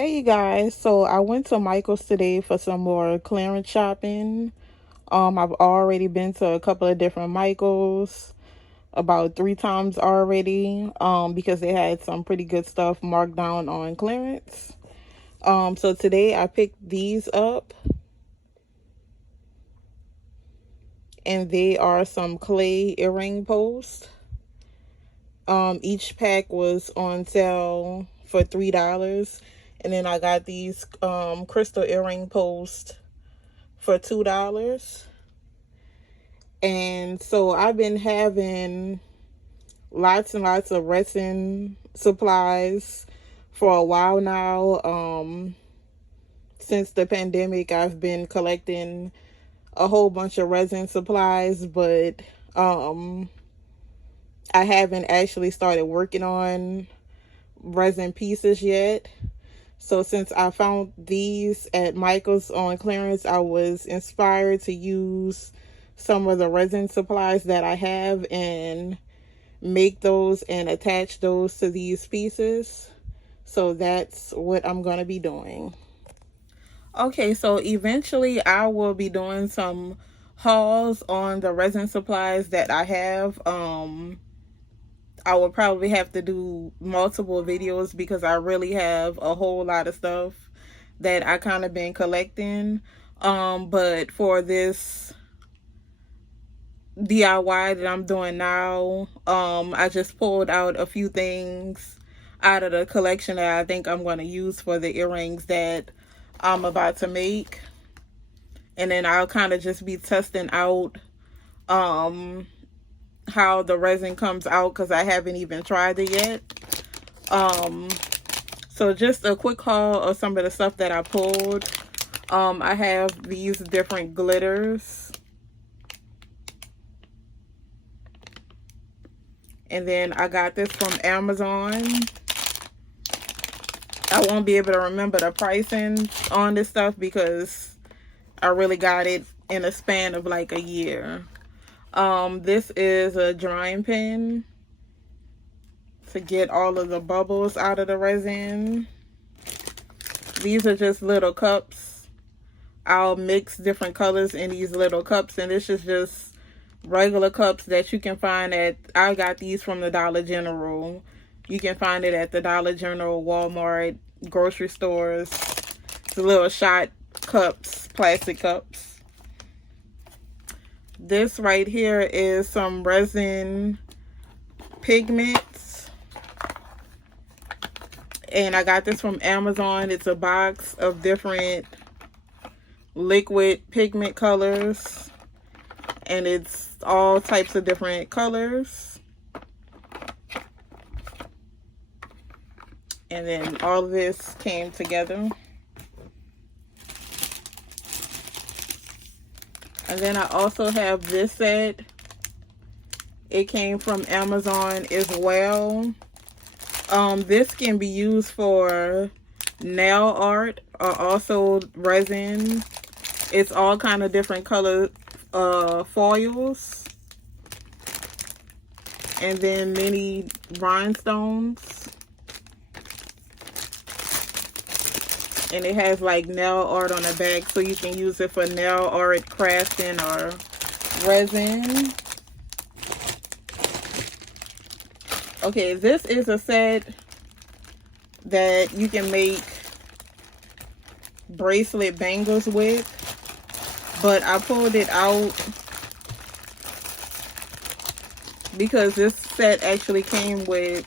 Hey you guys, so I went to Michael's today for some more clearance shopping. I've already been to a couple of different Michaels, about 3 times already, because they had some pretty good stuff marked down on clearance. So today I picked these up, and they are some clay earring posts. Each pack was on sale for $3. And then I got these crystal earring posts for $2. And so I've been having lots and lots of resin supplies for a while now. Since the pandemic, I've been collecting a whole bunch of resin supplies, but I haven't actually started working on resin pieces yet. So since I found these at Michael's on clearance, I was inspired to use some of the resin supplies that I have and make those and attach those to these pieces. So that's what I'm going to be doing. Okay, so eventually I will be doing some hauls on the resin supplies that I have. I will probably have to do multiple videos because I really have a whole lot of stuff that I kind of been collecting. But for this DIY that I'm doing now, I just pulled out a few things out of the collection that I think I'm going to use for the earrings that I'm about to make. And then I'll kind of just be testing out how the resin comes out because I haven't even tried it yet. So just a quick haul of some of the stuff that I pulled. I have these different glitters. And then I got this from Amazon. I won't be able to remember the pricing on this stuff because I really got it in a span of like a year. This is a drying pen to get all of the bubbles out of the resin. These are just little cups. I'll mix different colors in these little cups, and this is just regular cups that you can find at, I got these from the Dollar General. You can find it at the Dollar General, Walmart, grocery stores. It's little shot cups, plastic cups. This right here is some resin pigments. And I got this from Amazon. It's a box of different liquid pigment colors. And it's all types of different colors. And then all of this came together. And then I also have this set. It came from Amazon as well. This can be used for nail art or also resin. It's all kind of different color foils. And then many rhinestones. And it has like nail art on the back, so you can use it for nail art, crafting, or resin. Okay, this is a set that you can make bracelet bangles with, but I pulled it out because this set actually came with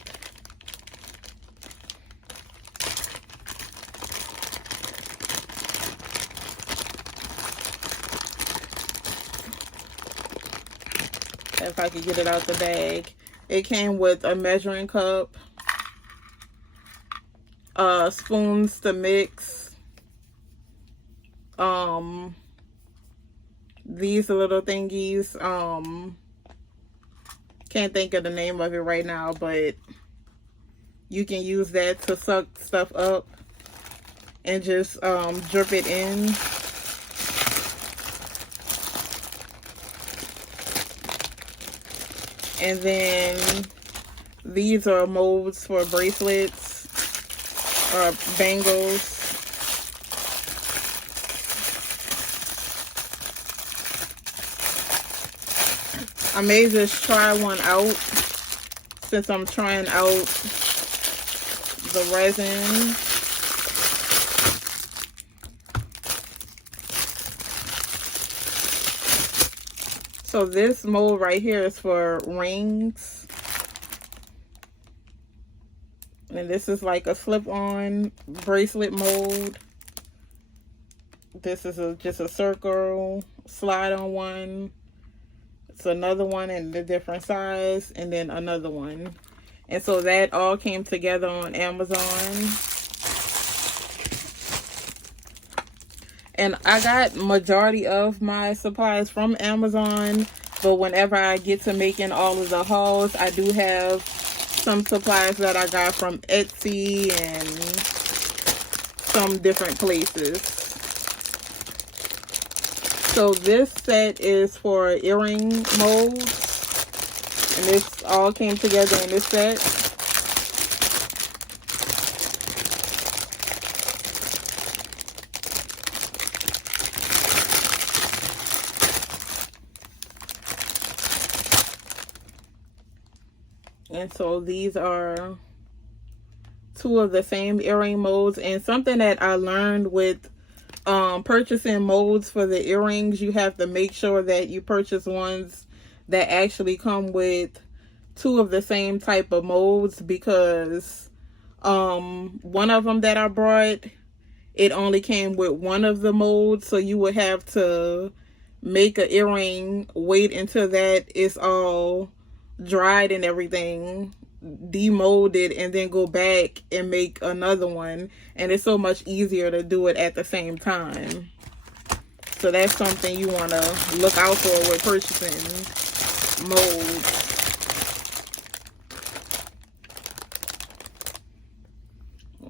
if I could get it out the bag. It came with a measuring cup, spoons to mix, these little thingies, can't think of the name of it right now, but you can use that to suck stuff up and just drip it in. And then these are molds for bracelets. or bangles. I may just try one out since I'm trying out the resin. So this mold right here is for rings. And this is like a slip-on bracelet mold. This is just a circle slide-on one. It's another one in a different size, and then another one. And so that all came together on Amazon. And I got majority of my supplies from Amazon, but whenever I get to making all of the hauls, I do have some supplies that I got from Etsy and some different places. So this set is for earring molds, and this all came together in this set. And so these are two of the same earring molds. And something that I learned with purchasing molds for the earrings, you have to make sure that you purchase ones that actually come with two of the same type of molds, because one of them that I brought, it only came with one of the molds, so you would have to make an earring, wait until that is all dried and everything, demolded, and then go back and make another one. And it's so much easier to do it at the same time. So that's something you want to look out for with purchasing molds.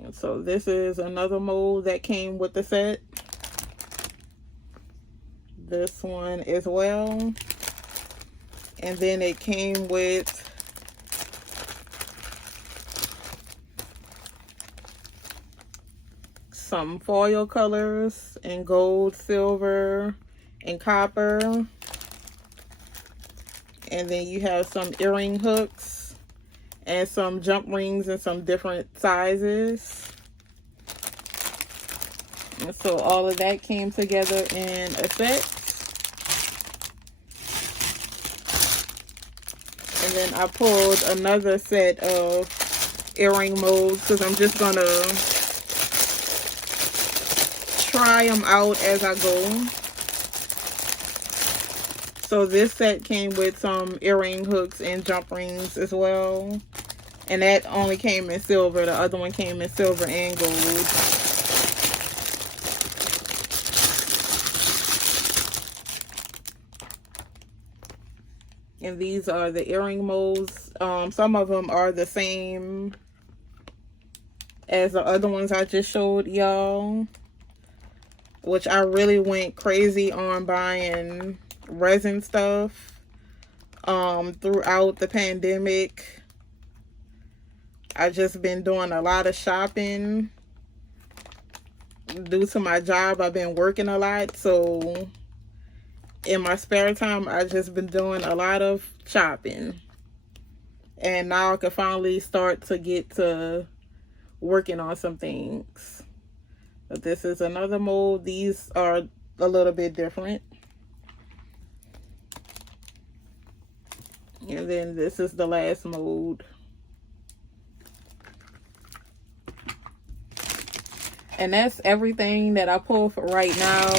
And so this is another mold that came with the set. This one as well. And then it came with some foil colors in gold, silver, and copper. And then you have some earring hooks and some jump rings in some different sizes. And so all of that came together in a set. And then I pulled another set of earring molds because I'm just going to try them out as I go. So this set came with some earring hooks and jump rings as well. And that only came in silver. The other one came in silver and gold. And these are the earring molds. Some of them are the same as the other ones I just showed y'all, which I really went crazy on buying resin stuff throughout the pandemic. I just been doing a lot of shopping due to my job. I've been working a lot, so in my spare time, I've just been doing a lot of shopping. And now I can finally start to get to working on some things. But this is another mold. These are a little bit different. And then this is the last mold. And that's everything that I pulled for right now.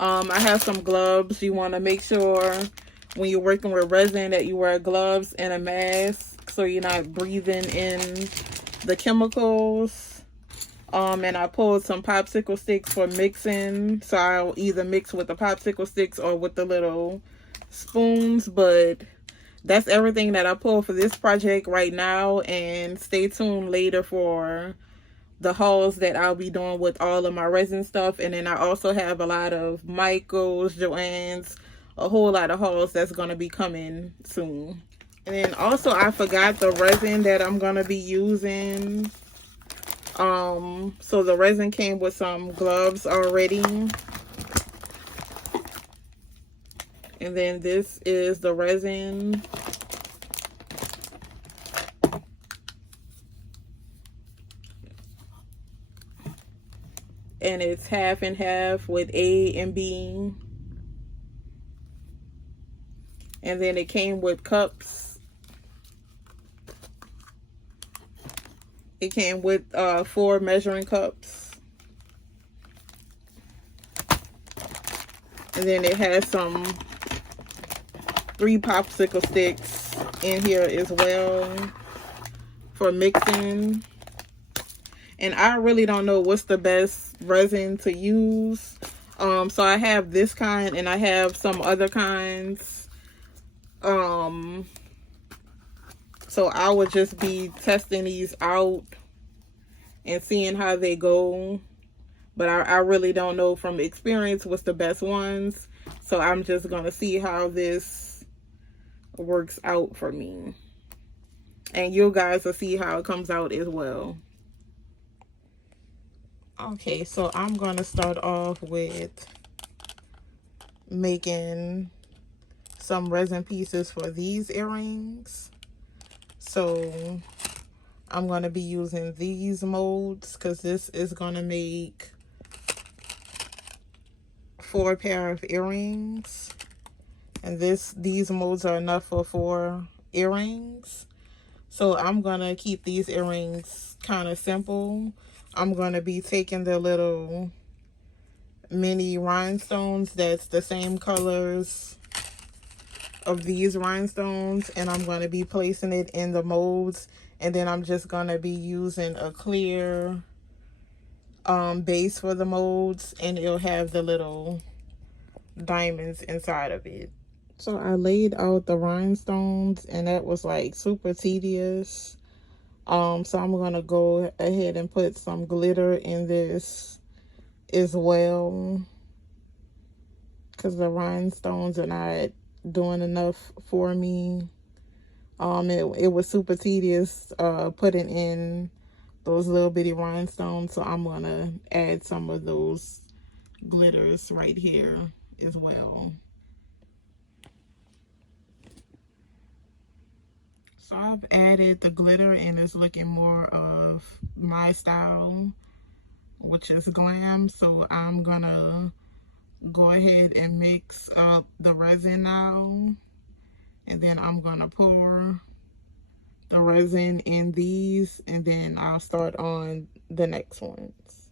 I have some gloves. You want to make sure when you're working with resin that you wear gloves and a mask so you're not breathing in the chemicals. And I pulled some popsicle sticks for mixing, so I'll either mix with the popsicle sticks or with the little spoons. But that's everything that I pulled for this project right now, and stay tuned later for the hauls that I'll be doing with all of my resin stuff. And then I also have a lot of Michael's, Joann's, a whole lot of hauls that's going to be coming soon. And then also I forgot the resin that I'm going to be using So the resin came with some gloves already. And then this is the resin. And it's half and half with A and B. And then it came with cups. It came with 4 measuring cups. And then it has some 3 popsicle sticks in here as well for mixing. And I really don't know what's the best resin to use. So I have this kind and I have some other kinds. So I would just be testing these out and seeing how they go. But I really don't know from experience what's the best ones. So I'm just going to see how this works out for me. And you guys will see how it comes out as well. Okay, so I'm going to start off with making some resin pieces for these earrings. So I'm going to be using these molds because this is going to make 4 pair of earrings. And these molds are enough for 4 earrings. So I'm going to keep these earrings kind of simple. I'm going to be taking the little mini rhinestones that's the same colors of these rhinestones, and I'm going to be placing it in the molds, and then I'm just going to be using a clear base for the molds, and it'll have the little diamonds inside of it. So I laid out the rhinestones, and that was like super tedious. So I'm going to go ahead and put some glitter in this as well, because the rhinestones are not doing enough for me. It was super tedious putting in those little bitty rhinestones, so I'm going to add some of those glitters right here as well. So I've added the glitter and it's looking more of my style, which is glam. So I'm gonna go ahead and mix up the resin now, and then I'm gonna pour the resin in these, and then I'll start on the next ones.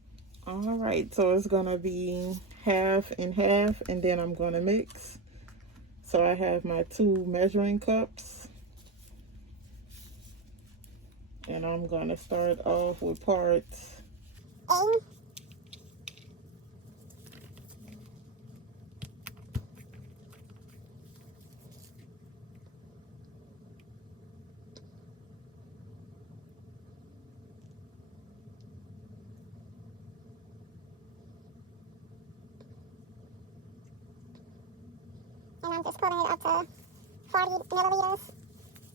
All right, so it's gonna be half and half, and then I'm gonna mix. So I have my 2 measuring cups. And I'm going to start off with parts A. And I'm just pulling it up to 40 milliliters.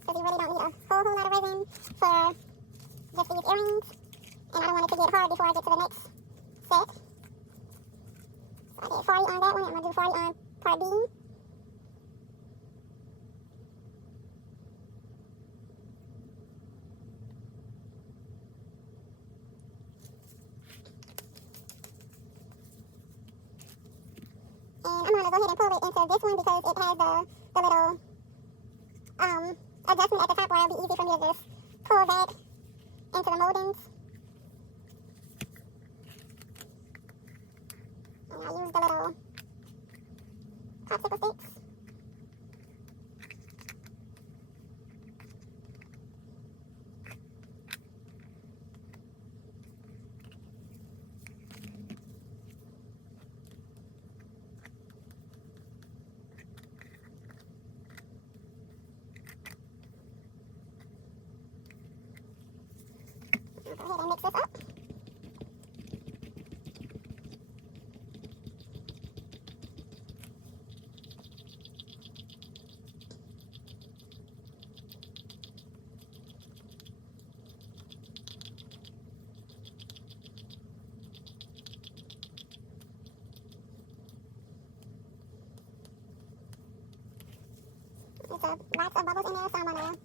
Because you really don't need a whole lot of resin for just these earrings. And I don't want it to get hard before I get to the next set. So I did 40 on that one. I'm going to do 40 on part B. And I'm going to go ahead and pull it into this one because it has the little adjustment at the top where it'll be easy for me to just pull that into the moldings. And I use the little popsicle sticks. I'll go ahead and mix this up. lots of bubbles in there, so I'm gonna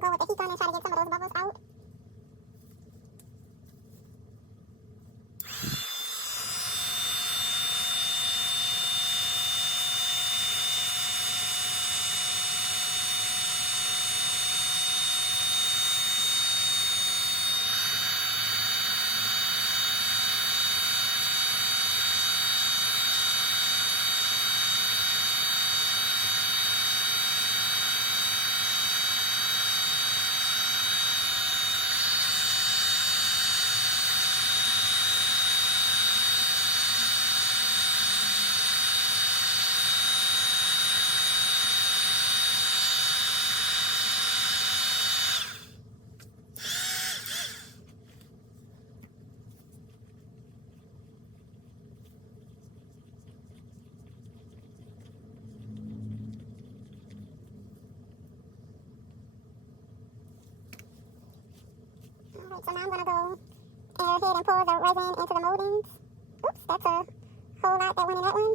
go with the heat gun and try to get some of those bubbles out. Alright, so now I'm gonna go ahead and pour the resin into the moldings. Oops, that's a whole lot that went in that one.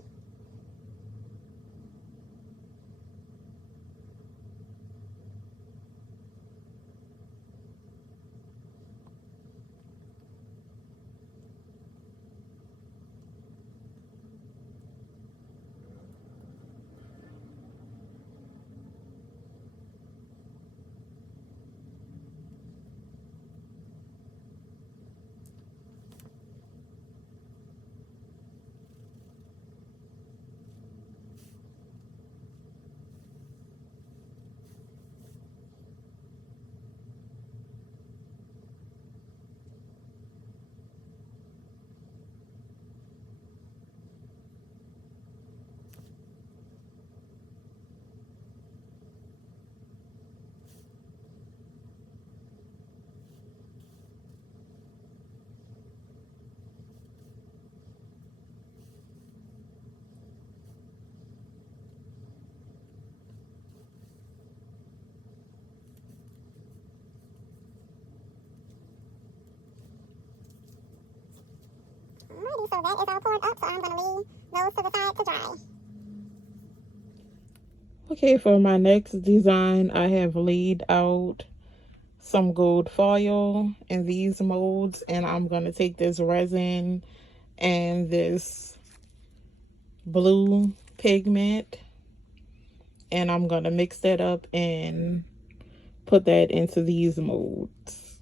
Alrighty, so that is all poured up, so I'm gonna leave those to the side to dry. Okay, for my next design, I have laid out some gold foil in these molds, and I'm going to take this resin and this blue pigment, and I'm going to mix that up and put that into these molds.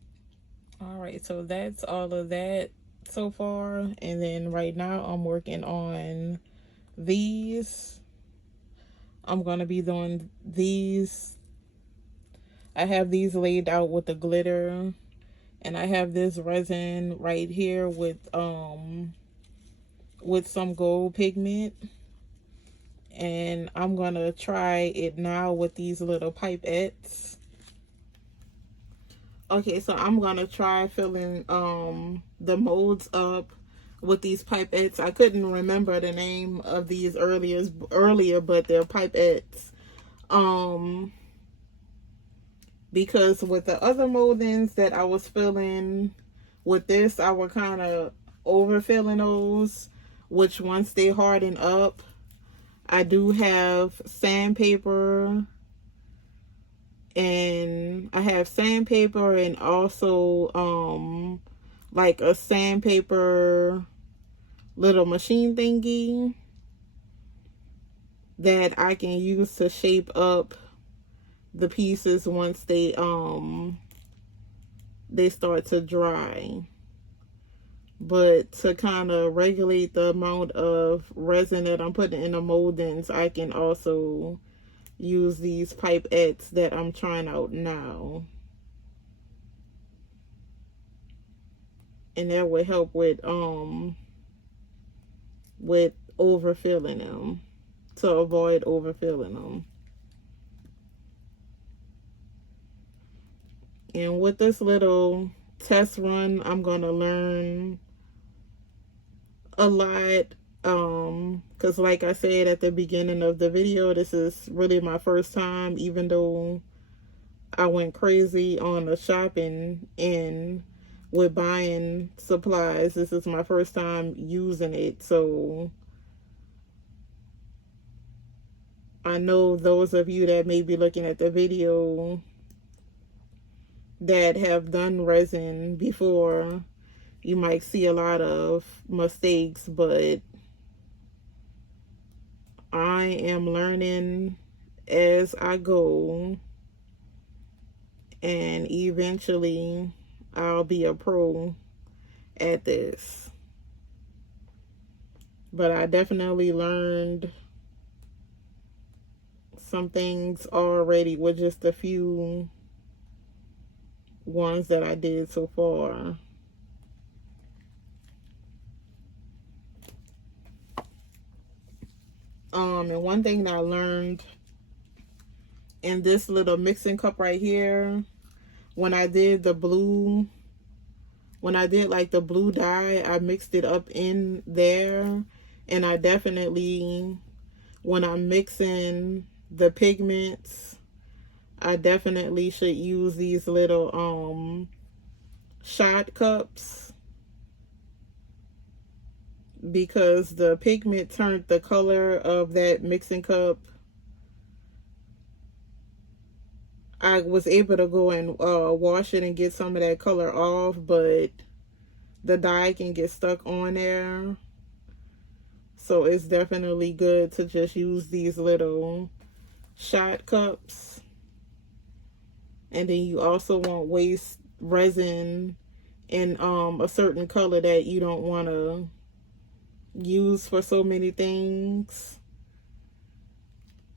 All right, so that's all of that so far, and then right now I'm working on these. I'm going to be doing these. I have these laid out with the glitter, and I have this resin right here with some gold pigment, and I'm going to try it now with these little pipettes. Okay, so I'm going to try filling the molds up with these pipettes. I couldn't remember the name of these earlier, but they're pipettes. Because with the other moldings that I was filling with this, I was kind of overfilling those, which once they harden up, I do have sandpaper, and I have sandpaper and also like a sandpaper little machine thingy that I can use to shape up the pieces once they start to dry. But to kind of regulate the amount of resin that I'm putting in the moldings, I can also use these pipettes that I'm trying out now, and that would help with overfilling them, to avoid overfilling them. And with this little test run, I'm gonna learn a lot, because like I said at the beginning of the video, this is really my first time, even though I went crazy on the shopping and with buying supplies. This is my first time using it, so I know those of you that may be looking at the video that have done resin before, you might see a lot of mistakes, but I am learning as I go, and eventually I'll be a pro at this. But I definitely learned some things already with just a few ones that I did so far. And one thing that I learned in this little mixing cup right here, when I did the blue, when I did like the blue dye, I mixed it up in there. And I definitely, when I'm mixing the pigments, I definitely should use these little shot cups, because the pigment turned the color of that mixing cup. I was able to go and wash it and get some of that color off, but the dye can get stuck on there. So it's definitely good to just use these little shot cups. And then you also won't waste resin in a certain color that you don't want to use for so many things.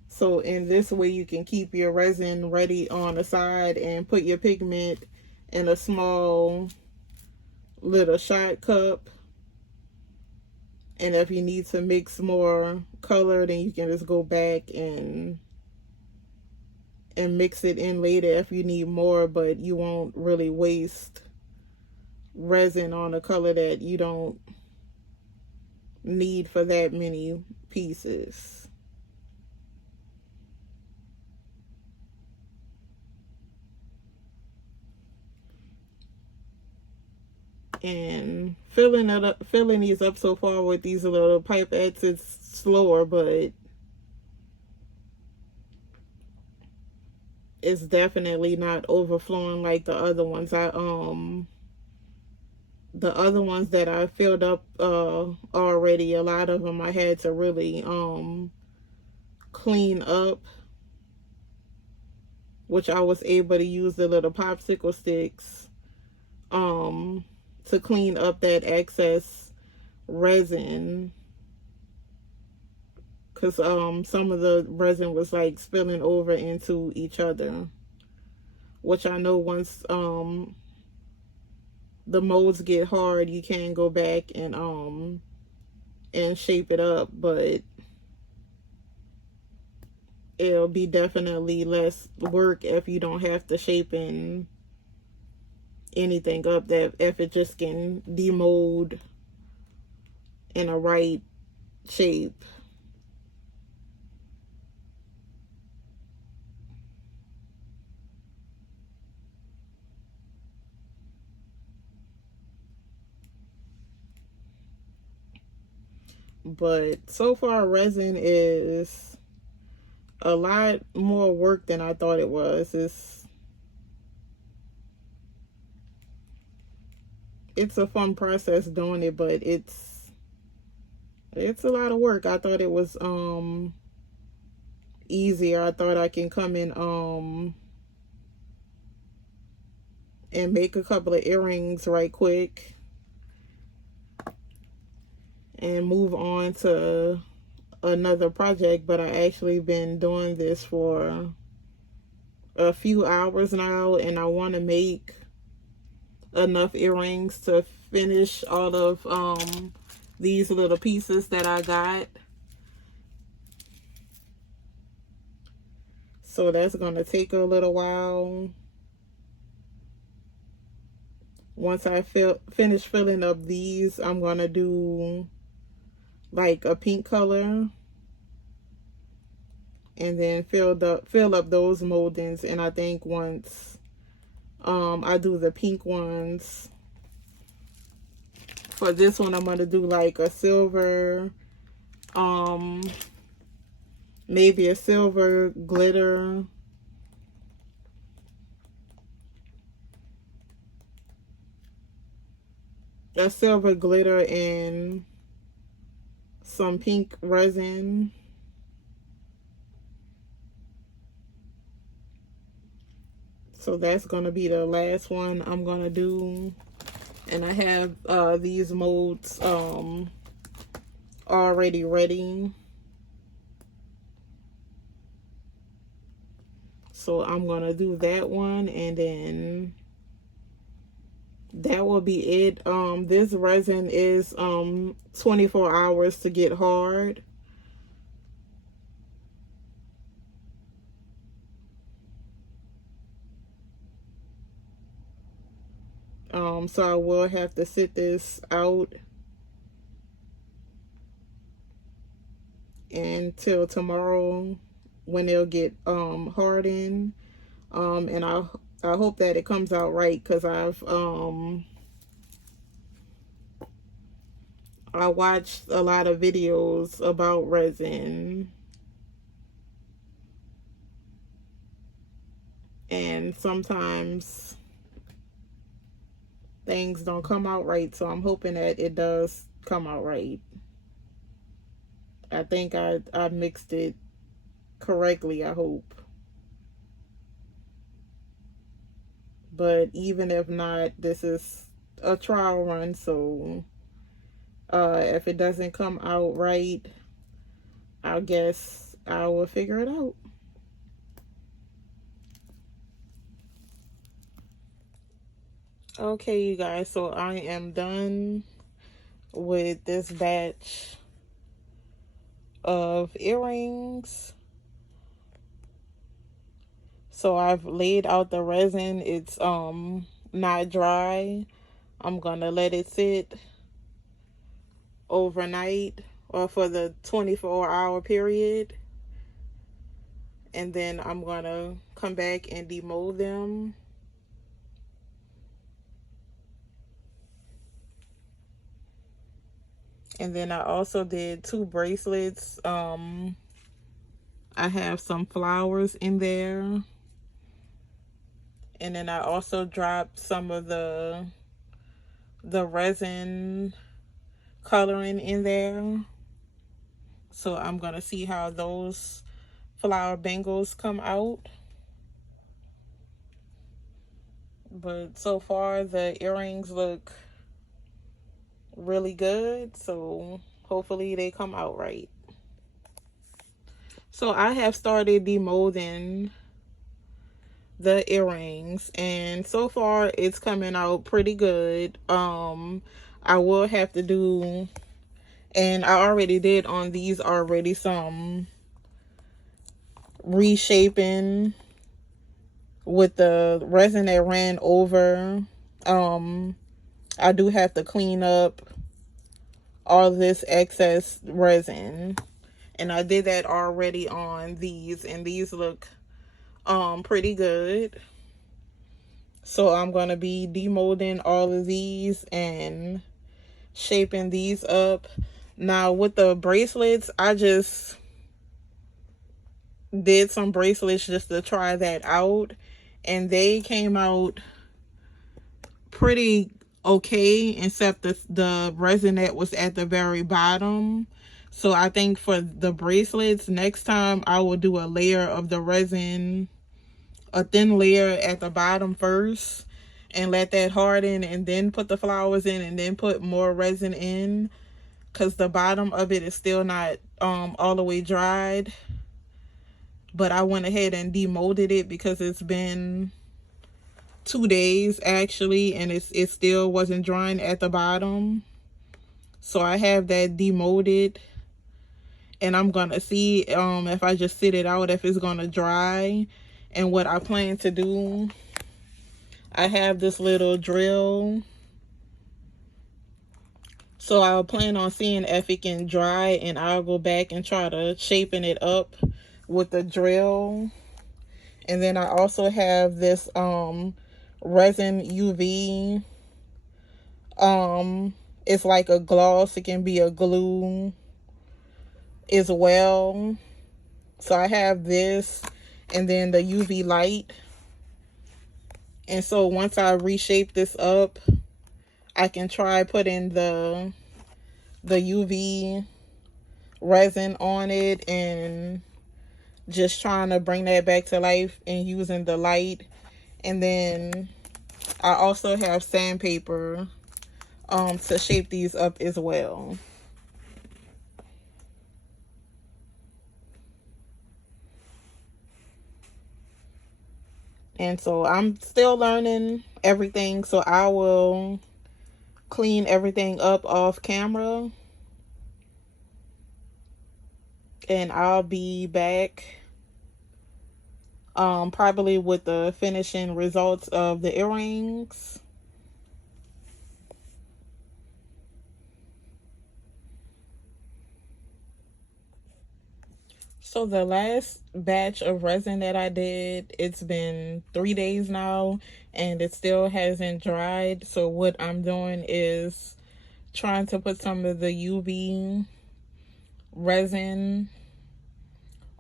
So in this way you can keep your resin ready on the side and put your pigment in a small little shot cup. And if you need to mix more color, then you can just go back and mix it in later if you need more, but you won't really waste resin on a color that you don't need for that many pieces. And filling these up so far with these little pipettes is slower, but it's definitely not overflowing like the other ones. The other ones that I filled up already, a lot of them I had to really clean up, which I was able to use the little popsicle sticks to clean up that excess resin, because some of the resin was like spilling over into each other, which I know once the molds get hard, you can go back and shape it up, but it'll be definitely less work if you don't have to shape in anything up, that if it just can demold in a right shape. But so far resin is a lot more work than I thought it was. It's a fun process doing it, but it's a lot of work. I thought it was easier. I thought I can come in and make a couple of earrings right quick and move on to another project, but I actually been doing this for a few hours now, and I want to make enough earrings to finish all of these little pieces that I got. So that's gonna take a little while. Once I finish filling up these, I'm gonna do like a pink color, and then fill up those moldings. And I think once I do the pink ones, for this one I'm gonna do like a silver maybe a silver glitter. A silver glitter and some pink resin. So that's going to be the last one I'm going to do. And I have these molds already ready. So I'm going to do that one, and then that will be it. This resin is 24 hours to get hard. So I will have to sit this out until tomorrow when it'll get hardened. And I hope that it comes out right, because I watched a lot of videos about resin, and sometimes things don't come out right, so I'm hoping that it does come out right. I think I mixed it correctly, I hope. But even if not, this is a trial run, so if it doesn't come out right, I guess I will figure it out. Okay, you guys, so I am done with this batch of earrings. So I've laid out the resin. It's not dry. I'm gonna let it sit overnight, or for the 24-hour period, and then I'm gonna come back and demold them. And then I also did 2 bracelets. I have some flowers in there. And then I also dropped some of the resin coloring in there. So I'm going to see how those flower bangles come out. But so far the earrings look really good, so hopefully they come out right. So I have started demolding the earrings, and so far it's coming out pretty good. I will have to do, and I already did on these already, some reshaping with the resin that ran over. I do have to clean up all this excess resin, and I did that already on these, and these look pretty good. So I'm going to be demolding all of these and shaping these up. Now with the bracelets, I just did some bracelets just to try that out, and they came out pretty okay, except the resin that was at the very bottom. So I think for the bracelets, next time I will do a layer of the resin, a thin layer at the bottom first, and let that harden, and then put the flowers in, and then put more resin in, because the bottom of it is still not all the way dried. But I went ahead and demolded it because it's been 2 days actually, and it still wasn't drying at the bottom. So I have that demolded, and I'm gonna see if I just sit it out, if it's gonna dry. And what I plan to do, I have this little drill, so I'll plan on seeing if it can dry, and I'll go back and try to shaping it up with the drill. And then I also have this resin UV. It's like a gloss. It can be a glue as well. So I have this and then the UV light. And so once I reshape this up, I can try putting the UV resin on it and just trying to bring that back to life and using the light. And then I also have sandpaper to shape these up as well. And so I'm still learning everything, so I will clean everything up off camera and I'll be back probably with the finishing results of the earrings. So the last batch of resin that I did, it's been 3 days now and it still hasn't dried. So what I'm doing is trying to put some of the UV resin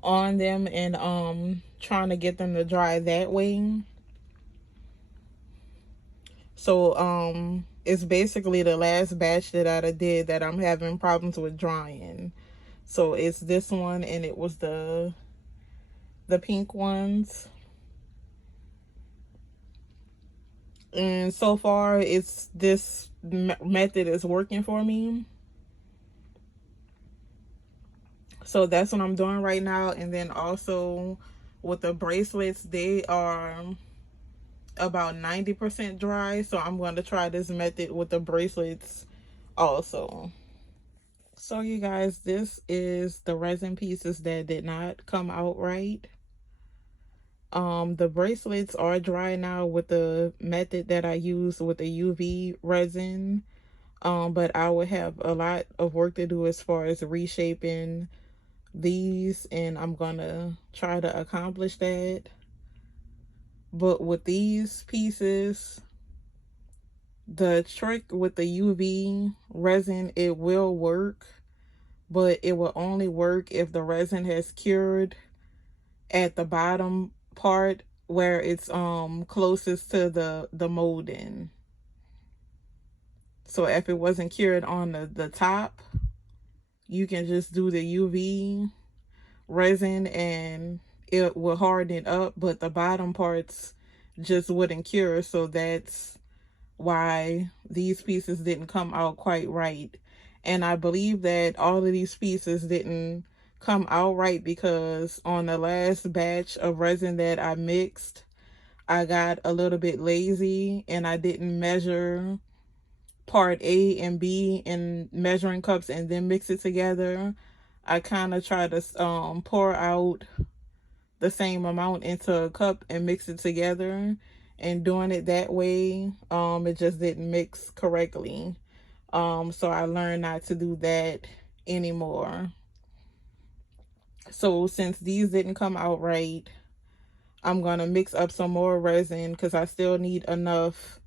on them and trying to get them to dry that way. So it's basically the last batch that I did that I'm having problems with drying. So it's this one and it was the pink ones. And so far it's this method is working for me. So that's what I'm doing right now. And then also with the bracelets, they are about 90% dry, so I'm going to try this method with the bracelets also. So you guys, this is the resin pieces that did not come out right. The bracelets are dry now with the method that I use with the UV resin, but I would have a lot of work to do as far as reshaping these, and I'm gonna try to accomplish that. But with these pieces, the trick with the UV resin, it will work, but it will only work if the resin has cured at the bottom part where it's closest to the molding. So if it wasn't cured on the top, you can just do the UV resin and it will harden it up, but the bottom parts just wouldn't cure. So that's why these pieces didn't come out quite right. And I believe that all of these pieces didn't come out right because on the last batch of resin that I mixed, I got a little bit lazy and I didn't measure part A and B in measuring cups and then mix it together. I kind of try to pour out the same amount into a cup and mix it together, and doing it that way it just didn't mix correctly. So I learned not to do that anymore. So since these didn't come out right, I'm gonna mix up some more resin because I still need enough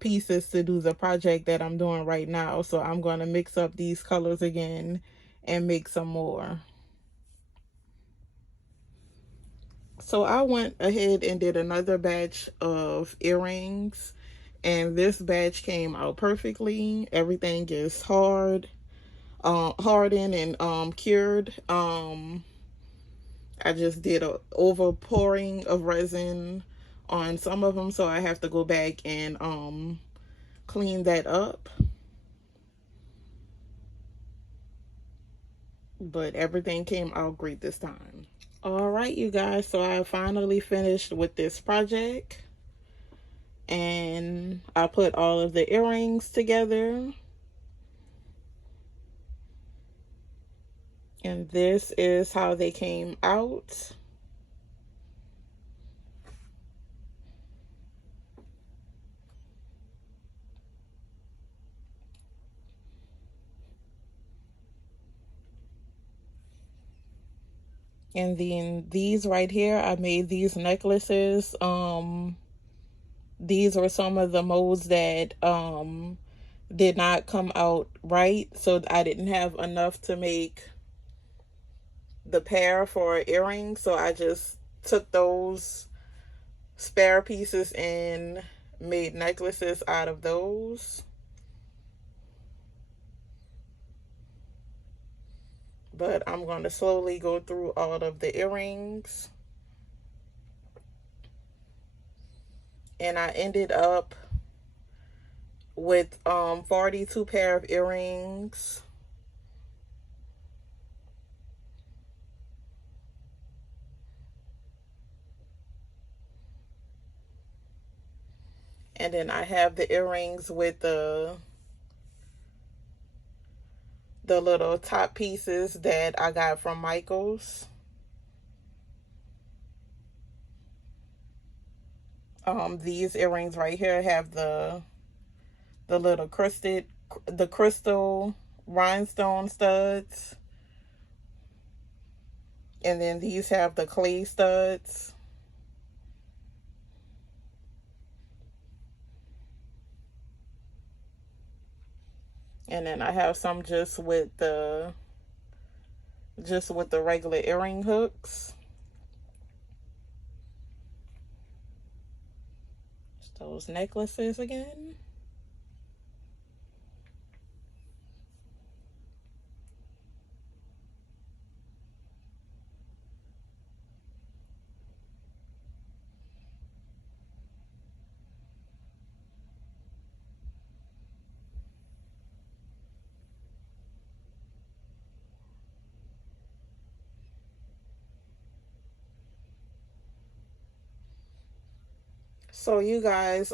pieces to do the project that I'm doing right now. So I'm gonna mix up these colors again and make some more. So I went ahead and did another batch of earrings, and this batch came out perfectly. Everything is hardened and cured. I just did a over pouring of resin on some of them, so I have to go back and clean that up. But everything came out great this time. All right, you guys, so I finally finished with this project and I put all of the earrings together. And this is how they came out. And then these right here, I made these necklaces. These were some of the molds that did not come out right, so I didn't have enough to make the pair for earrings, so I just took those spare pieces and made necklaces out of those. But I'm going to slowly go through all of the earrings. And I ended up with 42 pair of earrings. And then I have the earrings with the little top pieces that I got from Michael's. These earrings right here have the little crystal rhinestone studs. And then these have the clay studs. And then I have some just with the regular earring hooks. Just those necklaces again. So you guys,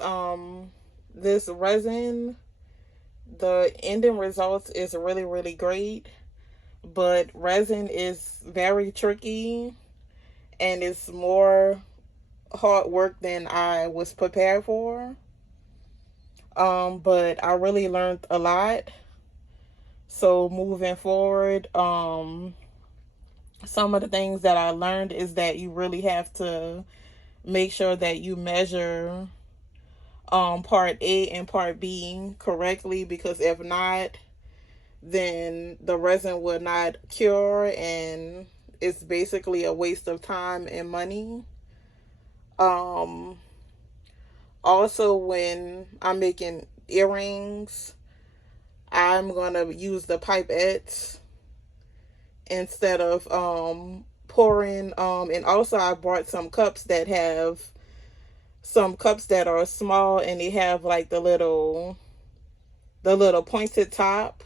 this resin, the ending results is really, really great, but resin is very tricky and it's more hard work than I was prepared for. But I really learned a lot. So moving forward, some of the things that I learned is that you really have to make sure that you measure part A and part B correctly, because if not, then the resin will not cure and it's basically a waste of time and money. Also, when I'm making earrings, I'm gonna use the pipettes instead of pouring. And also I bought some cups that have some cups that are small and they have like the little pointed top,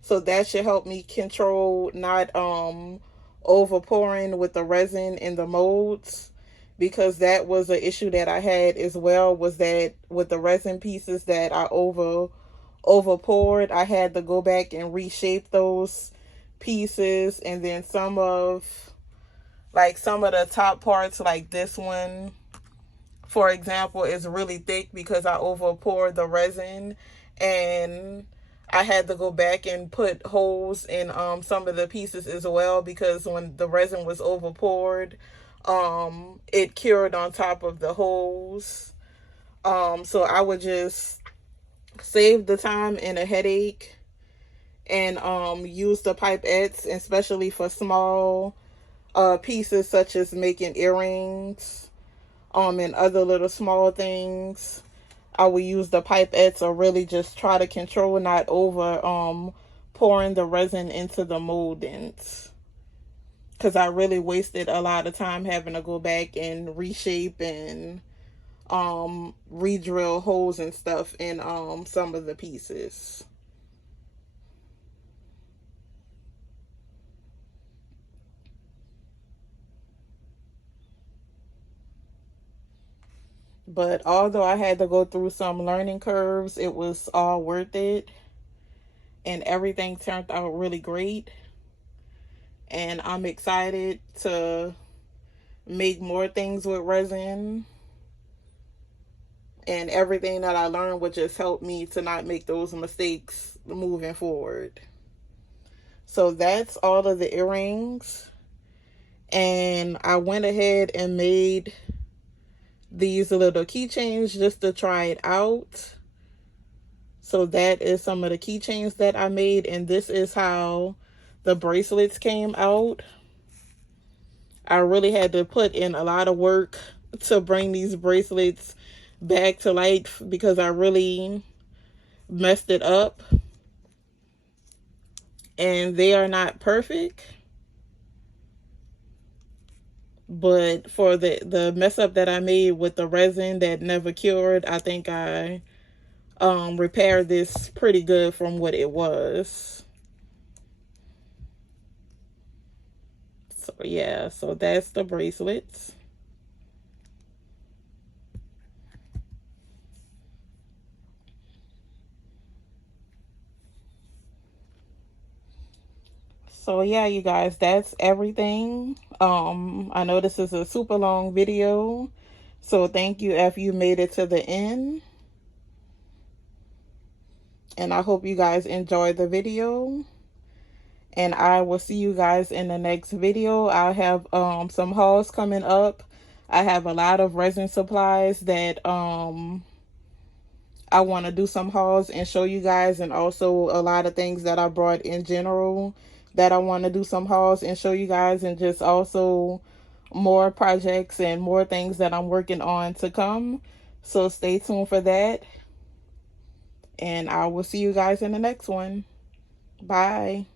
so that should help me control not over pouring with the resin in the molds, because that was an issue that I had as well, was that with the resin pieces that I over poured, I had to go back and reshape those pieces. And then some of the top parts, like this one for example, is really thick because I over poured the resin, and I had to go back and put holes in some of the pieces as well, because when the resin was over poured, it cured on top of the holes. So I would just save the time and a headache and use the pipettes, especially for small pieces such as making earrings and other little small things. I will use the pipettes, or really just try to control not over pouring the resin into the moldings, because I really wasted a lot of time having to go back and reshape and re-drill holes and stuff in some of the pieces. But although I had to go through some learning curves, it was all worth it. And everything turned out really great. And I'm excited to make more things with resin. And everything that I learned would just help me to not make those mistakes moving forward. So that's all of the earrings. And I went ahead and made these little keychains just to try it out. So that is some of the keychains that I made, and this is how the bracelets came out. I really had to put in a lot of work to bring these bracelets back to life because I really messed it up. And they are not perfect. But for the mess up that I made with the resin that never cured, I think I repaired this pretty good from what it was. So yeah, so that's the bracelets. So yeah, you guys, that's everything. I know this is a super long video, so thank you if you made it to the end. And I hope you guys enjoyed the video. And I will see you guys in the next video. I'll have some hauls coming up. I have a lot of resin supplies that I want to do some hauls and show you guys, and also a lot of things that I brought in general that I want to do some hauls and show you guys, and just also more projects and more things that I'm working on to come. So stay tuned for that, and I will see you guys in the next one. Bye.